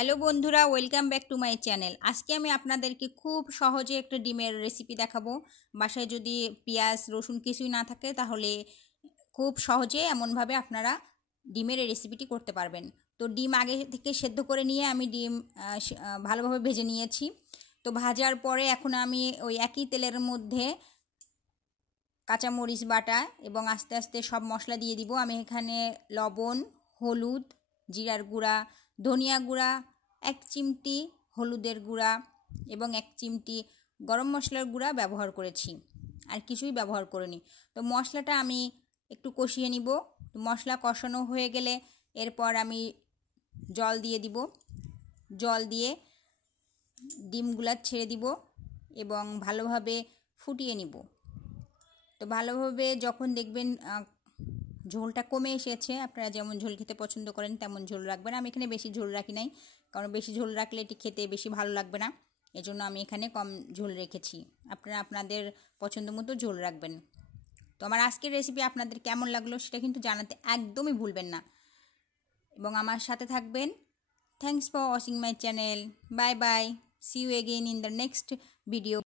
Hello বন্ধুরা, welcome back to my channel. আজকে আমি আপনাদেরকে খুব সহজে একটা ডিমের রেসিপি দেখাবো। বাসায় যদি পেঁয়াজ রসুন কিছুই না থাকে তাহলে খুব সহজে এমনভাবে আপনারা ডিমের এই রেসিপিটি করতে পারবেন। তো ডিম আগে থেকে সেদ্ধ করে নিয়ে আমি ডিম ভালোভাবে ভেজে নিয়েছি। তো ভাজার পরে এখন আমি ওই একই তেলের মধ্যে কাঁচামরিচ বাটা এবং আস্তে আস্তে সব মশলা দিয়ে দিব। আমি এখানে লবণ, হলুদ, জিরার গুঁড়া, ধনিয়া গুঁড়া, 1 চিমটি হলুদের গুঁড়া এবং 1 চিমটি গরম মশলার গুঁড়া ব্যবহার করেছি, আর কিছুই ব্যবহার করিনি। তো মশলাটা আমি একটু কষিয়ে নিব। মশলা কষানো হয়ে গেলে এরপর আমি জল দিয়ে দিব। জল দিয়ে ডিমগুলা ছেড়ে দিব এবং ভালোভাবে ফুটিয়ে নিব। তো ভালোভাবে যখন দেখবেন ঝোলটা কমে এসেছে, আপনারা যেমন ঝোল খেতে পছন্দ করেন তেমন ঝোল রাখবেন। আমি এখানে বেশি ঝোল রাখি নাই, কারণ বেশি ঝোল রাখলে এটি খেতে বেশি ভালো লাগবে না, এজন্য আমি এখানে কম ঝোল রেখেছি। আপনারা আপনাদের পছন্দ মতো ঝোল রাখবেন। তো আমার আজকের রেসিপি আপনাদের কেমন লাগলো সেটা কিন্তু জানাতে একদমই ভুলবেন না এবং আমার সাথে থাকবেন। Thanks for watching my channel. Bye bye, see you again in the next video.